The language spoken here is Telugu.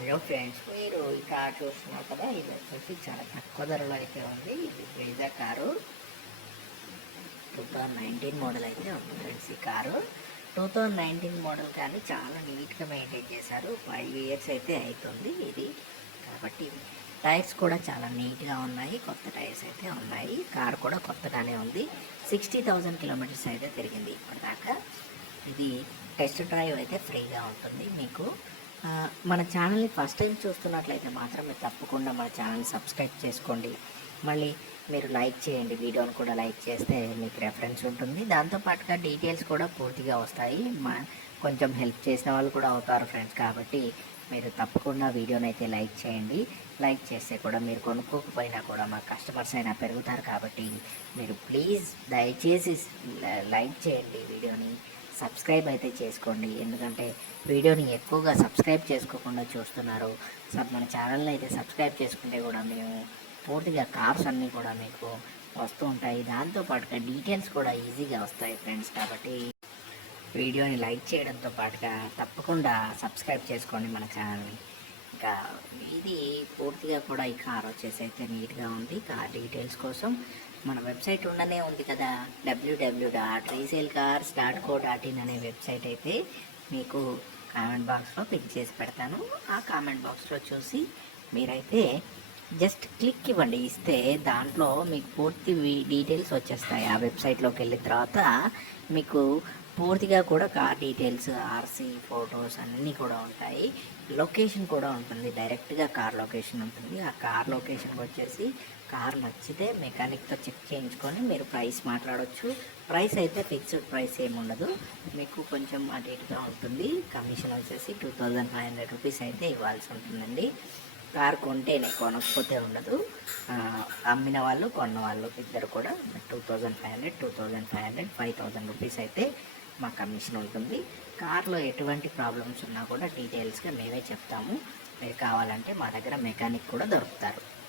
హలో ఫ్రెండ్స్ మీరు ఈ కార్ చూస్తున్నారు కదా ఇది వచ్చేసి చాలా తక్కువ ధరలో అయితే ఉంది. ఇది Brezza car. Two thousand nineteen model అయితే ఉంది ఫ్రెండ్స్ ఈ car. Two thousand nineteen model కానీ చాలా నీట్గా మెయింటైన్ చేశారు. ఫైవ్ ఇయర్స్ అయితే అవుతుంది ఇది. కాబట్టి టైర్స్ కూడా చాలా నీట్గా ఉన్నాయి. కొత్త టైర్స్ అయితే ఉన్నాయి. కార్ కూడా కొత్తగానే ఉంది. సిక్స్టీ థౌజండ్ కిలోమీటర్స్ అయితే తిరిగింది ఇప్పటిదాకా. ఇది టెస్ట్ డ్రైవ్ అయితే ఫ్రీగా ఉంటుంది మీకు. మన ఛానల్ని ఫస్ట్ టైం చూస్తున్నట్లయితే మాత్రం మీరు తప్పకుండా మన ఛానల్ సబ్స్క్రైబ్ చేసుకోండి. మళ్ళీ మీరు లైక్ చేయండి. వీడియోని కూడా లైక్ చేస్తే మీకు రెఫరెన్స్ ఉంటుంది. దాంతోపాటుగా డీటెయిల్స్ కూడా పూర్తిగా వస్తాయి. మా కొంచెం హెల్ప్ చేసిన వాళ్ళు కూడా అవుతారు ఫ్రెండ్స్ కాబట్టి మీరు తప్పకుండా వీడియోని అయితే లైక్ చేయండి. లైక్ చేస్తే కూడా మీరు కొనుక్కోకపోయినా కూడా మా కస్టమర్స్ అయినా పెరుగుతారు కాబట్టి మీరు ప్లీజ్ దయచేసి లైక్ చేయండి వీడియోని. సబ్స్క్రైబ్ అయితే చేసుకోండి. ఎందుకంటే వీడియోని ఎక్కువగా సబ్స్క్రైబ్ చేసుకోకుండా చూస్తున్నారు. సబ్ మన ఛానల్ని అయితే సబ్స్క్రైబ్ చేసుకుంటే కూడా మేము పూర్తిగా కార్స్ అన్నీ కూడా మీకు వస్తూ ఉంటాయి. దాంతోపాటుగా డీటెయిల్స్ కూడా ఈజీగా వస్తాయి ఫ్రెండ్స్ కాబట్టి వీడియోని లైక్ చేయడంతో పాటుగా తప్పకుండా సబ్స్క్రైబ్ చేసుకోండి మన ఛానల్ని. ఇంకా ఇది పూర్తిగా కూడా ఈ కార్ వచ్చేసి అయితే నీట్గా ఉంది. కార్ డీటెయిల్స్ కోసం మన వెబ్సైట్ ఉండనే ఉంది కదా WWW dot resale cars dot co dot in అనే వెబ్సైట్ అయితే మీకు కామెంట్ బాక్స్లో పిక్ చేసి పెడతాను. ఆ కామెంట్ బాక్స్లో చూసి మీరైతే జస్ట్ క్లిక్ ఇవ్వండి. ఇస్తే దాంట్లో మీకు పూర్తి డీటెయిల్స్ వచ్చేస్తాయి. ఆ వెబ్సైట్లోకి వెళ్ళిన తర్వాత మీకు పూర్తిగా కూడా కార్ డీటెయిల్స్ ఆర్సీ ఫొటోస్ అన్నీ కూడా ఉంటాయి. లొకేషన్ కూడా ఉంటుంది. డైరెక్ట్గా కార్ లొకేషన్ ఉంటుంది. ఆ కార్ లొకేషన్కి వచ్చేసి కార్ నచ్చితే మెకానిక్తో చెక్ చేయించుకొని మీరు ప్రైస్ మాట్లాడవచ్చు ప్రైస్ అయితే ఫిక్స్డ్ ప్రైస్ ఏమి ఉండదు. మీకు కొంచెం అటు ఇటుగా ఉంటుంది. కమిషన్ వచ్చేసి two thousand five hundred rupees అయితే ఇవ్వాల్సి ఉంటుందండి. కార్ కొంటేనే కొనకపోతే ఉండదు. అమ్మిన వాళ్ళు కొన్న వాళ్ళు ఇద్దరు కూడా two thousand five hundred two thousand five hundred five thousand rupees అయితే మా కమిషన్ ఉంటుంది కార్లో ఎటువంటి ప్రాబ్లమ్స్ ఉన్నా కూడా డీటెయిల్స్గా మేమే చెప్తాము. మీరు కావాలంటే మా దగ్గర మెకానిక్ కూడా దొరుకుతారు.